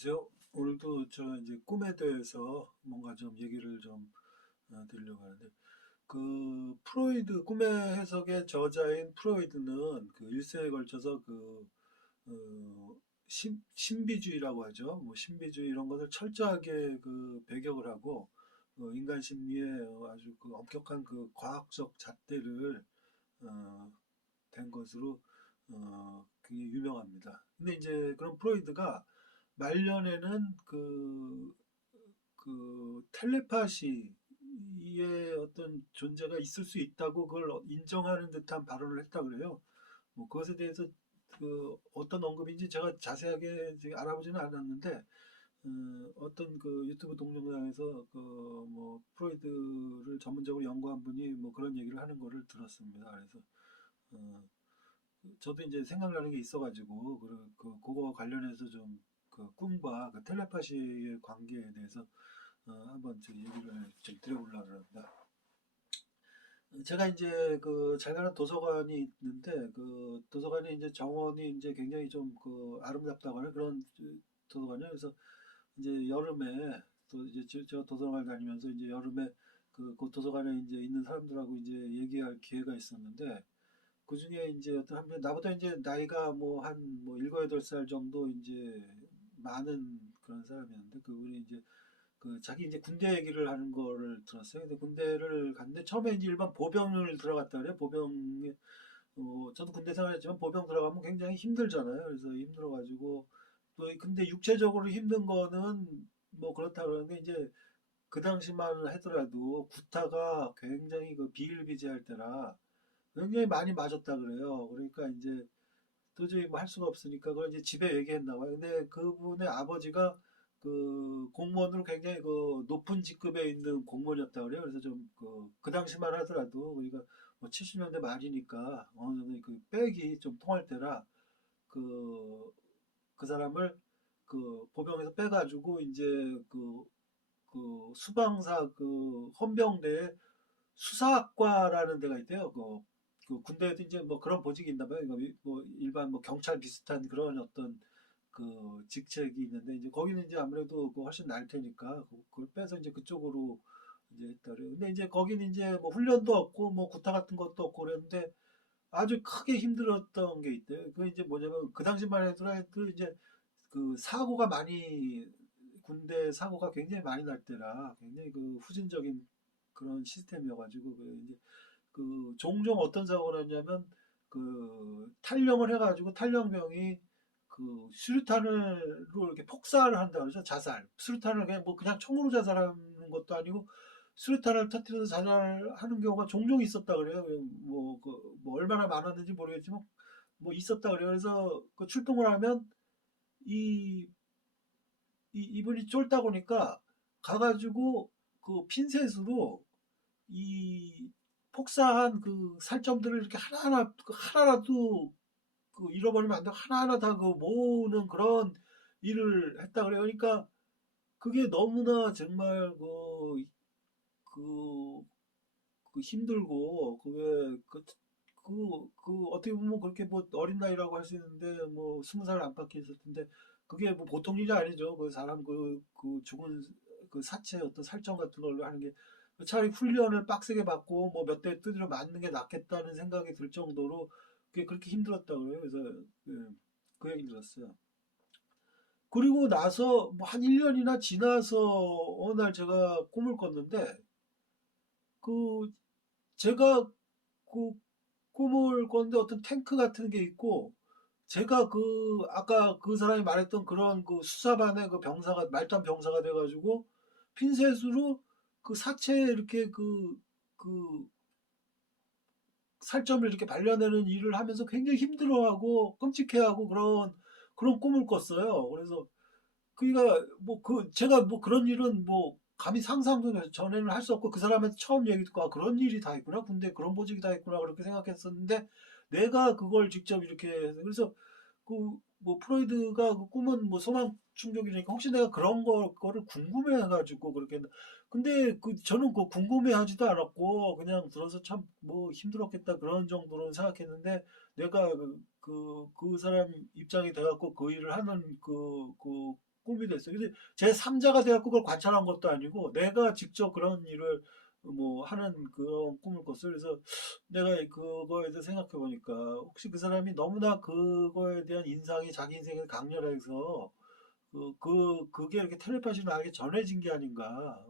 안녕하세요. 오늘도 저 이제 꿈에 대해서 뭔가 좀 얘기를 좀 드리려고 하는데, 프로이드 꿈의 해석의 저자인 프로이드는 그 일생에 걸쳐서 신비주의라고 하죠. 뭐 신비주의 이런 것을 철저하게 그 배격을 하고 인간 심리에 아주 그 엄격한 그 과학적 잣대를 어, 된 것으로 굉장히 유명합니다. 근데 이제 그런 프로이드가 말년에는 텔레파시의 어떤 존재가 있을 수 있다고 그걸 인정하는 듯한 발언을 했다 그래요. 뭐 그것에 대해서 어떤 언급인지 제가 자세하게 지금 알아보지는 않았는데 어떤 그 유튜브 동영상에서 뭐 프로이드를 전문적으로 연구한 분이 뭐 그런 얘기를 하는 거를 들었습니다. 그래서 어, 저도 이제 생각나는 게 있어가지고 그거 관련해서 좀 그 꿈과 그 텔레파시의 관계에 대해서 한번 제 얘기를 좀 드려보려고 합니다. 제가 이제 그 잘 가는 도서관이 있는데 그 도서관이 이제 정원이 이제 굉장히 좀 그 아름답다고 하는 그런 도서관이에요. 그래서 이제 여름에 또 이제 제가 도서관을 다니면서 이제 여름에 그 도서관에 이제 있는 사람들하고 이제 얘기할 기회가 있었는데 그 중에 이제 어떤 한 분, 나보다 이제 나이가 뭐 한 뭐 일곱 여덟 살 정도 이제 많은 그런 사람이었는데 그분이 이제 자기 이제 군대 얘기를 하는 거를 들었어요. 근데 군대를 갔는데 처음에 이제 일반 보병을 들어갔다 그래요. 보병에 저도 군대 생활했지만 보병 들어가면 굉장히 힘들잖아요. 그래서 힘들어가지고 또 근데 육체적으로 힘든 거는 뭐 그렇다 그러는데 이제 그 당시만 하더라도 구타가 굉장히 그 비일비재할 때라 굉장히 많이 맞았다 그래요. 그러니까 이제 도저히 뭐 할 수가 없으니까 그걸 이제 집에 얘기했나 봐요. 근데 그분의 아버지가 그 공무원으로 굉장히 그 높은 직급에 있는 공무원이었다 그래요. 그래서 좀 그 당시만 하더라도 그러니까 뭐 70년대 말이니까 어느 정도 그 백이 좀 통할 때라 그, 그 사람을 그 보병에서 빼가지고 이제 수방사 그 헌병대에 수사학과라는 데가 있대요. 그 군대에도 이제 뭐 그런 보직이 있나 봐요. 뭐 일반 뭐 경찰 비슷한 그런 어떤 그 직책이 있는데 이제 거기는 이제 아무래도 그 훨씬 나을 테니까 그걸 빼서 이제 그쪽으로 이제 했다 그래요. 근데 이제 거기는 이제 뭐 훈련도 없고 뭐 구타 같은 것도 없고 그랬는데 아주 크게 힘들었던 게 있대요. 그 이제 뭐냐면 그 당시만 해도 이제 그 사고가 많이 군대 사고가 굉장히 많이 날 때라 굉장히 그 후진적인 그런 시스템이어가지고 이제 종종 어떤 사고가 났냐면 탈영을 해가지고 탈영병이 그 수류탄으로 이렇게 폭사를 한다 그러죠. 자살. 수류탄을 그냥 총으로 자살하는 것도 아니고 수류탄을 터뜨려서 자살하는 경우가 종종 있었다 그래요. 뭐 얼마나 많았는지 모르겠지만 뭐 있었다 그래요. 그래서 그 출동을 하면 이, 이분이 쫄다 보니까 가가지고 그 핀셋으로 이 폭사한 그 살점들을 이렇게 하나하나 하나라도 잃어버리면 안 되고 하나하나 다 모으는 그런 일을 했다 그래요. 그러니까 그게 너무나 정말 그, 힘들고 어떻게 보면 그렇게 뭐 어린 나이라고 할 수 있는데 뭐 20살 안팎에 있을 텐데 그게 뭐 보통 일이 아니죠. 그 사람 죽은 그 사체 어떤 살점 같은 걸로 하는 게 차라리 훈련을 빡세게 받고 뭐 몇 대 두드려 맞는 게 낫겠다는 생각이 들 정도로 그게 그렇게 힘들었다고 그래요. 그래서 그 얘기를 들었어요. 그리고 나서 뭐 한 1년이나 지나서 어느 날 제가 꿈을 꿨는데 그 제가 그 꿈을 꿨는데 어떤 탱크 같은 게 있고 제가 아까 그 사람이 말했던 그런 그 수사반의 그 병사가 말단 병사가 돼가지고 핀셋으로 그 사체에 이렇게 그 살점을 이렇게 발려내는 일을 하면서 굉장히 힘들어하고 끔찍해하고 그런 꿈을 꿨어요. 그래서 그니까 뭐 제가 뭐 그런 일은 뭐 감히 상상도 전에는 할 수 없고 그 사람한테 처음 얘기 듣고 아 그런 일이 다 있구나 군대 그런 보직이 다 있구나 그렇게 생각했었는데 내가 그걸 직접 이렇게 해서 그래서 뭐 프로이드가 그 꿈은 뭐 소망 충족이니까 혹시 내가 그런 거를 궁금해가지고 그렇게 했나. 근데 저는 궁금해하지도 않았고 그냥 들어서 참 뭐 힘들었겠다 그런 정도로 생각했는데 내가 그 사람 입장이 돼갖고 그 일을 하는 그 꿈이 됐어요. 근데 제 3자가 돼갖고 그걸 관찰한 것도 아니고 내가 직접 그런 일을 뭐 하는 그런 꿈을 꿨어요. 그래서 내가 그거에 대해서 생각해 보니까 혹시 그 사람이 너무나 그거에 대한 인상이 자기 인생에 강렬해서 그게 이렇게 텔레파시로 나에게 전해진 게 아닌가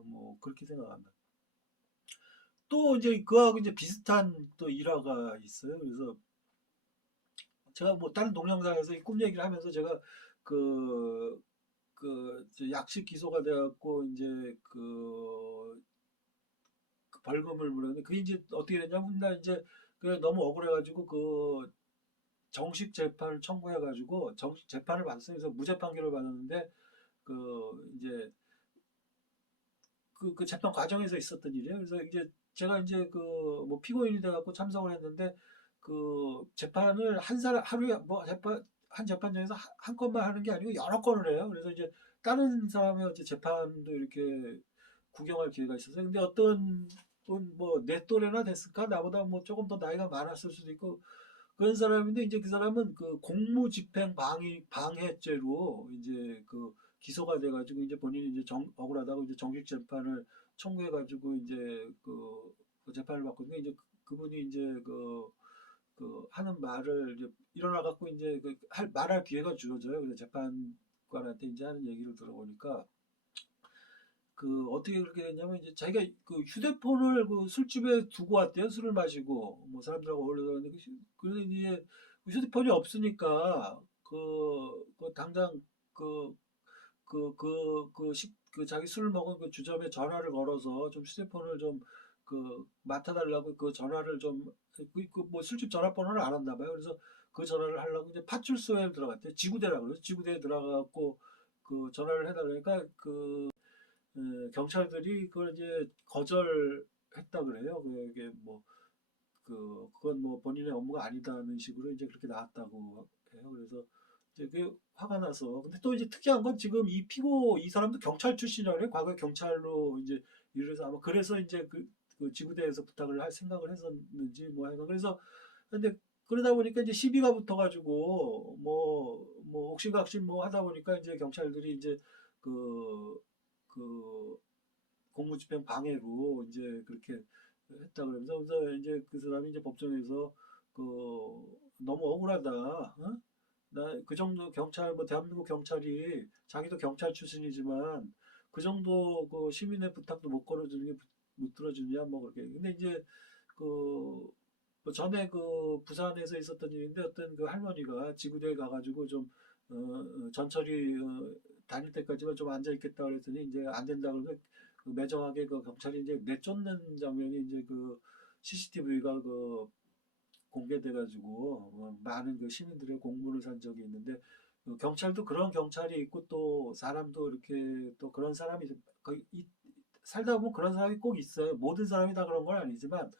뭐 그렇게 생각합니다. 또 이제 그하고 이제 비슷한 또 일화가 있어요. 그래서 제가 뭐 다른 동영상에서 이 꿈 얘기를 하면서 제가 그, 그 약식 기소가 돼갖고 이제 그 벌금을 물었는데 그게 이제 어떻게 됐냐면 나 이제 그 너무 억울해가지고 그 정식 재판을 청구해가지고 정식 재판을 받았어요. 그래서 무죄 판결을 받았는데 그 이제 그 재판 과정에서 있었던 일이에요. 그래서 이제 제가 이제 그 뭐 피고인이 돼갖고 참석을 했는데 그 재판을 한 사람 하루에 뭐 재판 한 재판장에서 한 건만 하는 게 아니고 여러 건을 해요. 그래서 이제 다른 사람의 어째 재판도 이렇게 구경할 기회가 있었어요. 근데 어떤 분 뭐 내 또래나 됐을까? 나보다 뭐 조금 더 나이가 많았을 수도 있고 그런 사람인데 이제 그 사람은 그 공무집행 방해죄로 이제 그 기소가 돼가지고 이제 본인이 이제 억울하다고 이제 정식 재판을 청구해가지고 이제 그 재판을 받거든요. 이제 그분이 이제 그 하는 말을 이제 일어나 갖고 이제 말할 기회가 주어져요. 그래서 재판관한테 이제 하는 얘기를 들어보니까 그 어떻게 그렇게 됐냐면 이제 자기가 그 휴대폰을 그 술집에 두고 왔대요. 술을 마시고 뭐 사람들하고 어울려서 왔는데 그래서 이제 그 휴대폰이 없으니까 그 당장 그 그 자기 술을 먹은 그 주점에 전화를 걸어서 좀 휴대폰을 좀 맡아달라고 그 전화를 좀 뭐 술집 전화번호를 알았나 봐요. 그래서 그 전화를 하려고 이제 파출소에 들어갔대. 지구대라고 그래서 지구대에 들어가고 그 전화를 해달라니까 경찰들이 그걸 이제 거절했다 그래요. 그게 뭐 그건 뭐 본인의 업무가 아니다는 식으로 이제 그렇게 나왔다고 해요. 그래서 이제 그 화가 나서 근데 또 이제 특이한 건 지금 이 사람도 경찰 출신이라고 해요. 과거에 경찰로 이제 일을 해서 아마 그래서 이제 그 지구대에서 부탁을 할 생각을 했었는지 뭐 해서 그래서 근데 그러다 보니까 이제 시비가 붙어가지고 뭐 옥신각신 뭐 하다 보니까 이제 경찰들이 이제 그 그 공무집행 방해로 이제 그렇게 했다 그러면서 그래서 이제 그 사람이 이제 법정에서 그 너무 억울하다. 어? 나 그 정도 경찰 뭐 대한민국 경찰이 자기도 경찰 출신이지만 그 정도 그 시민의 부탁도 못 걸어주는 게 못 들어주냐 뭐 그렇게. 근데 이제 뭐 전에 그 부산에서 있었던 일인데 어떤 그 할머니가 지구대에 가가지고 좀 전철이 다닐 때까지만 좀 앉아 있겠다 그랬더니 이제 안 된다 그러면 그 매정하게 그 경찰이 이제 내쫓는 장면이 이제 그 CCTV가 공개돼가지고 많은 그 시민들의 공분을 산 적이 있는데 그 경찰도 그런 경찰이 있고 또 사람도 이렇게 또 그런 사람이 살다 보면 그런 사람이 꼭 있어요. 모든 사람이 다 그런 건 아니지만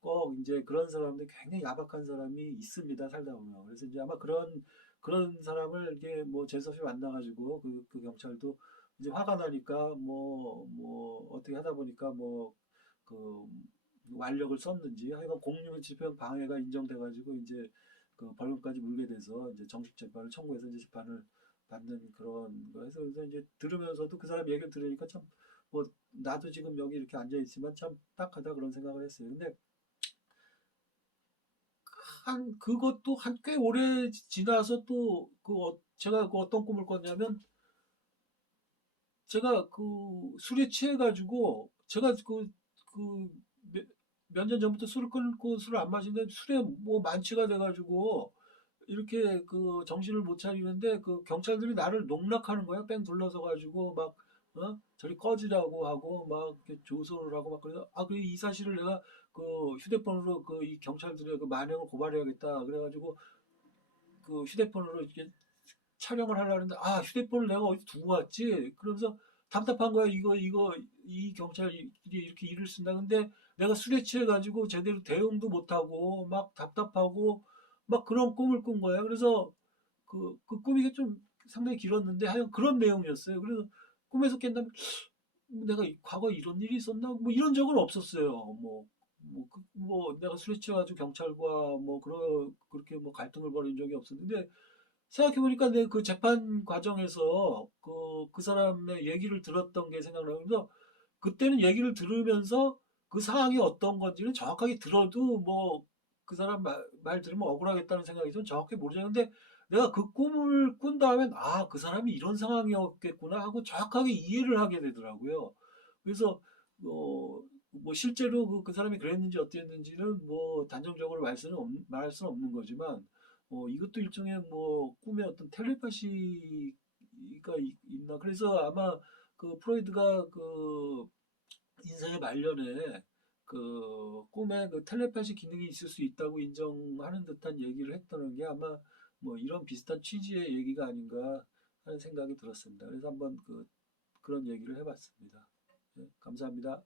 꼭 이제 그런 사람들 굉장히 야박한 사람이 있습니다. 살다 보면. 그래서 이제 아마 그런 사람을 이게 뭐 재수없이 만나가지고 그 경찰도 이제 화가 나니까 뭐 어떻게 하다 보니까 그 완력을 썼는지 하여간 공무집행 방해가 인정돼가지고 이제 그 벌금까지 물게 돼서 이제 정식 재판을 청구해서 이제 재판을 받는 그런 거에서 그래서 이제 들으면서도 그 사람 얘기를 들으니까 참 뭐 나도 지금 여기 이렇게 앉아 있지만 참 딱하다 그런 생각을 했어요. 근데 한 그것도 한 꽤 오래 지나서 또 제가 그 어떤 꿈을 꿨냐면 제가 그 술에 취해가지고 제가 그 몇 년 전부터 술을 끊고 술을 안 마시는데 술에 뭐 만취가 돼가지고 이렇게 그 정신을 못 차리는데 그 경찰들이 나를 농락하는 거야. 뺑 둘러서 가지고 막 저리 꺼지라고 하고 막 이렇게 조소를 하고 막 그래서 그래 이 사실을 내가 그 휴대폰으로 그 이 경찰들의 그 만행을 고발해야겠다. 그래가지고 그 휴대폰으로 이렇게 촬영을 하려는데 휴대폰을 내가 어디 두고 왔지? 그러면서 답답한 거야. 이 경찰이 이렇게 일을 쓴다. 근데 내가 술에 취해가지고 제대로 대응도 못하고 막 답답하고 막 그런 꿈을 꾼 거야. 그래서 그 꿈이 좀 상당히 길었는데 하여간 그런 내용이었어요. 그래서 꿈에서 깬다면 내가 과거에 이런 일이 있었나? 뭐 이런 적은 없었어요. 뭐 내가 술에 취해가지고 경찰과 뭐 그렇게 뭐 갈등을 벌인 적이 없었는데 생각해보니까 내 그 재판 과정에서 그 사람의 얘기를 들었던 게 생각나면서 그때는 얘기를 들으면서 그 상황이 어떤 건지는 정확하게 들어도 뭐 그 사람 말 들으면 억울하겠다는 생각이 좀 정확히 모르겠는데 내가 그 꿈을 꾼 다음엔 아, 그 사람이 이런 상황이었겠구나 하고 정확하게 이해를 하게 되더라고요. 그래서 뭐 실제로 그 사람이 그랬는지 어땠는지는 뭐 단정적으로 말할 수는 없는 거지만 이것도 일종의 뭐 꿈의 어떤 텔레파시가 있나. 그래서 아마 그 프로이드가 그 인생의 말년에 그 꿈에 그 텔레파시 기능이 있을 수 있다고 인정하는 듯한 얘기를 했다는 게 아마 뭐 이런 비슷한 취지의 얘기가 아닌가 하는 생각이 들었습니다. 그래서 한번 그런 얘기를 해봤습니다. 네, 감사합니다.